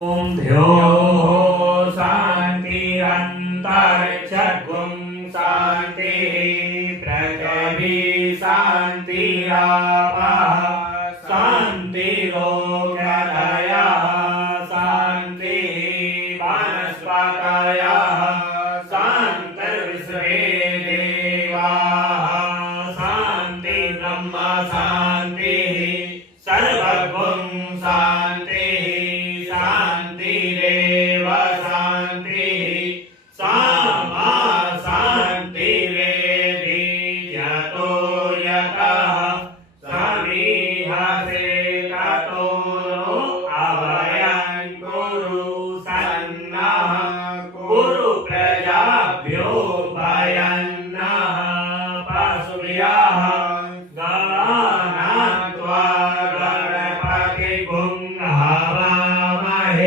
ॐ ध्यो शान्तिरन्तरिक्षगुं शान्तिः पृथिवी शान्तिरापः शान्तिरोगदयः शान्तिः वनस्पतयः शान्तिर्विश्वे देवाः शान्ति ब्रह्म शान्तिः सर्वगुं शान्तिः शान्तिरेव